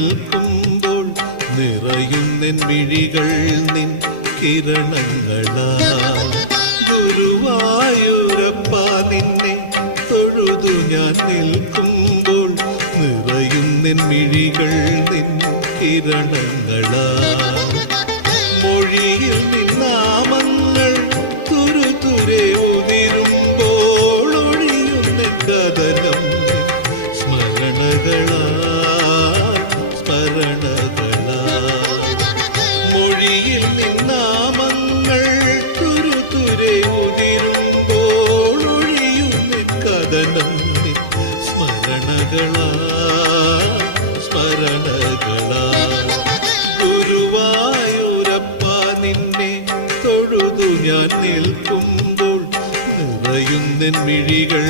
നിൽക്കുമ്പോൾ നിറയുന്നെൻ മിഴികൾ നിൻ കിരണങ്ങളാൽ. ഗുരുവായൂരപ്പ നിന്നെ തൊഴുതു ഞാൻ നിൽക്കുമ്പോൾ നിറയുന്നെൻ മിഴികൾ നിൻ കിരണങ്ങളാൽ. മൊഴിയിൽ നിന്നാമങ്ങൾ തുരുതുരെ ഉതിരുമ്പോൾ ഒഴിയുന്ന കഥനം സ്മരണകളാൽ. മൊഴിയിൽ നിന്നാമങ്ങൾ തുരുതുരെ ഉതിരുമ്പോൾ ഒഴിയുന്ന കഥനം സ്മരണകളാൽ. ഗുരുവായൂരപ്പ നിന്നെ തൊഴുതു ഞാൻ നിൽക്കുമ്പോൾ നിറയുന്നെൻ മിഴികൾ